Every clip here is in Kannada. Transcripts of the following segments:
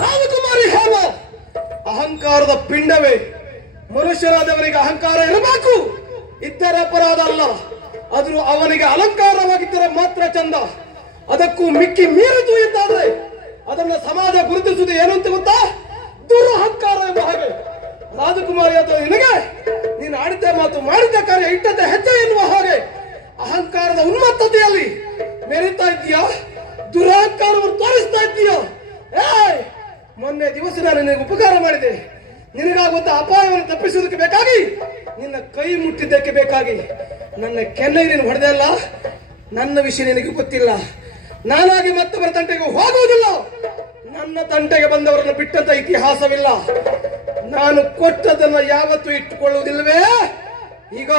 ರಾಜಕುಮಾರಿ ಹೇಮ ಅಹಂಕಾರದ ಪಿಂಡವೇ. ಮನುಷ್ಯರಾದವರಿಗೆ ಅಹಂಕಾರ ಇರಬೇಕು, ಇದ್ದರೆ ಅಪರಾಧ ಅಲ್ಲ. ಆದ್ರೂ ಅವನಿಗೆ ಅಲಂಕಾರವಾಗಿದ್ದರೆ ಮಾತ್ರ ಚಂದ. ಅದಕ್ಕೂ ಮಿಕ್ಕಿ ಮೀರಿತು ಎಂದಾದ್ರೆ ಅದನ್ನ ಸಮಾಜ ಗುರುತಿಸುವುದು ಏನು ಅಂತ ಗೊತ್ತಾ? ದುರಹಂಕಾರ ಎಂಬ ಹಾಗೆ. ರಾಜಕುಮಾರಿ ಅಥವಾ ನಿನಗೆ ನೀನು ಆಡಿದ್ದ ಮಾತು ಮಾಡಿದ್ದ ಕಾರ್ಯ ಇಟ್ಟದ್ದ ಹೆಜ್ಜೆ ಎನ್ನುವ ಹಾಗೆ ಅಹಂಕಾರದ ಉನ್ಮತ್ತತೆಯಲ್ಲಿ ಮೆರಿತಾ ಇದ್ದೀಯಾ? ದುರಹಂಕಾರವನ್ನು ತೋರಿಸ್ತಾ ಇದ್ದೀಯಾ? ಮೊನ್ನೆ ದಿವಸ ನಾನು ನಿನಗೆ ಉಪಕಾರ ಮಾಡಿದೆ. ನಿನಗಾಗುವಂತ ಅಪಾಯವನ್ನು ತಪ್ಪಿಸುವುದಕ್ಕೆ ಬೇಕಾಗಿ, ನಿನ್ನ ಕೈ ಮುಟ್ಟಿದ್ದಕ್ಕೆ ಬೇಕಾಗಿ ನನ್ನ ಕೆನ್ನೆ ನೀನು ಹೊಡೆದೆ ಅಲ್ಲ. ನನ್ನ ವಿಷಯ ನಿನಗೆ ಗೊತ್ತಿಲ್ಲ. ನಾನಾಗಿ ಮತ್ತೊಬ್ಬರ ತಂಟೆಗೆ ಹೋಗುವುದಿಲ್ಲ. ನನ್ನ ತಂಟೆಗೆ ಬಂದವರನ್ನು ಬಿಟ್ಟಂತ ಇತಿಹಾಸವಿಲ್ಲ. ನಾನು ಕೊಟ್ಟದನ್ನು ಯಾವತ್ತೂ ಇಟ್ಟುಕೊಳ್ಳುವುದಿಲ್ಲವೇ? ಈಗ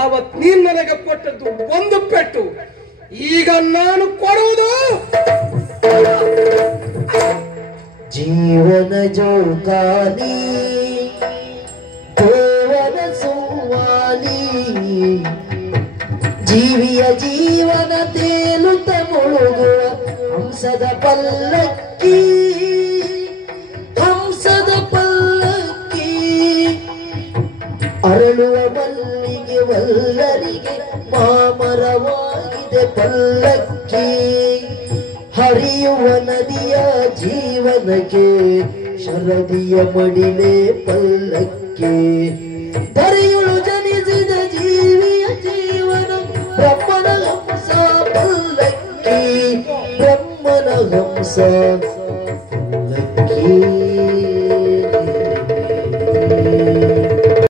ಆವತ್ ನೀನ್ ನನಗೆ ಕೊಟ್ಟದ್ದು ಒಂದು ಪೆಟ್ಟು, ಈಗ ನಾನು ಕೊಡುವುದು ಜೀವನ ಜೋಕಾಲಿ, ದೇವನ ಸುವಾಲಿ. ಜೀವಿಯ ಜೀವನ ತೇಲುತ್ತ ಮುಳುಗುವ ಹಂಸದ ಪಲ್ಲಕ್ಕಿ, ಹಂಸದ ಪಲ್ಲಕ್ಕಿ. ಅರಳುವ ಮಲ್ಲಿಗೆ ವಲ್ಲರಿಗೆ ಮಾಮರವಾಗಿದೆ ಪಲ್ಲಕ್ಕಿ. ಹರಿಯುವ ನದಿಯ ಜೀವನಕ್ಕೆ ಶರದಿಯ ಮಡಿಲೆ ಪಲ್ಲಕ್ಕಿ. ಧರೆಯುಳು ಜನಿಸಿದ ಜೀವಿಯ ಜೀವನ ಬ್ರಹ್ಮನ ಹಂಸ ಪಲ್ಲಕ್ಕಿ, ಬ್ರಹ್ಮನ ಹಂಸ